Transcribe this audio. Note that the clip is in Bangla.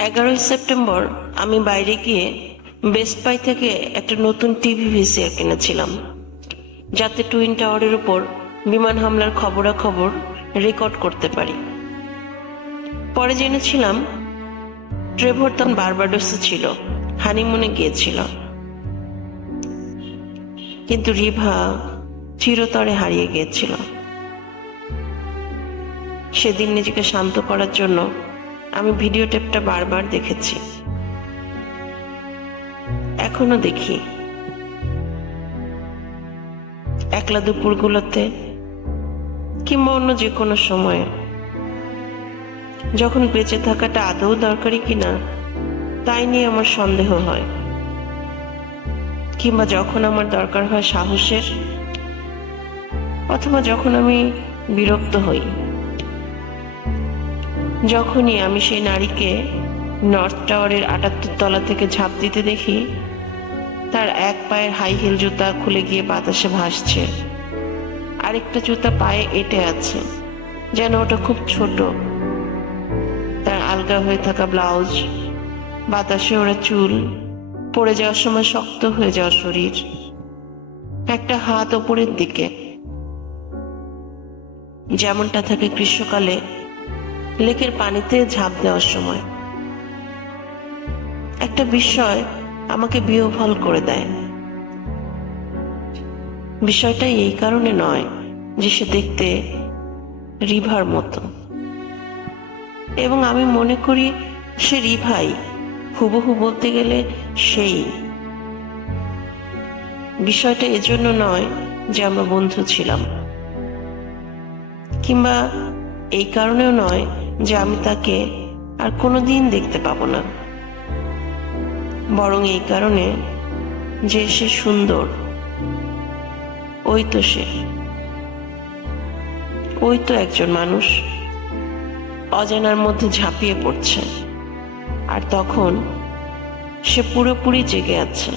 এগারোই সেপ্টেম্বর আমি বাইরে গিয়ে বেস্ট বাই থেকে একটা নতুন টিভি ভিসিআর কিনেছিলাম, যাতে টুইন টাওয়ারের উপর বিমান হামলার খবরাখবর রেকর্ড করতে পারি। পরে জেনেছিলাম ট্রেভর তখন বারবাডোসে ছিল হানিমুনে গিয়েছিল। কিন্তু রিভা চিরতরে হারিয়ে গিয়েছিল। সেদিন নিজেকে শান্ত করার জন্য আমি ভিডিও টেপটা বারবার দেখেছি। এখনও দেখি। একলা দুপুরগুলোতে কিংবা অন্য যে কোনো সময়ে। যখন বেঁচে থাকাটা আদৌ দরকারি কিনা, তাই নিয়ে আমার সন্দেহ হয়। কিংবা যখন আমার দরকার হয় সাহসের, অথবা যখন আমি বিরক্ত হই। যখনই আমি সেই নারীকে নর্থ টাওয়ারের আটাত্তর তলা থেকে ঝাঁপ দিতে দেখি, তার এক পায়ের হাই হিল জুতা খুলে গিয়ে বাতাসে ভাসছে। আরেকটা জুতা পায়ে এঁটে আছে, যেন ওটা খুব ছোট। তার আলগা হয়ে থাকা ব্লাউজ, বাতাসে ওরা চুল, পড়ে যাওয়ার সময় শক্ত হয়ে যাওয়া শরীর, একটা হাত ওপরের দিকে। যেমনটা থাকে গ্রীষ্মকালে লেকের পানিতে ঝাঁপ দেওয়ার সময়। একটা বিষয় আমাকে বিহ্বল করে দেয়। বিষয়টা এই কারণে নয় যে সে দেখতে রিভার মতো। এবং আমি মনে করি সে রিভাই। হুবহু বলতে গেলে সেই। বিষয়টা এজন্য নয় যে আমরা বন্ধু ছিলাম। কিংবা এই কারণেও নয় যে আমি তাকে আর কোনো দিন দেখতে পাবো না। বরং এই কারণে যে সে সুন্দর, ওই তো সে। ওই তো একজন মানুষ অজানার মধ্যে ঝাঁপিয়ে পড়ছে। আর তখন সে পুরোপুরি জেগে আছে।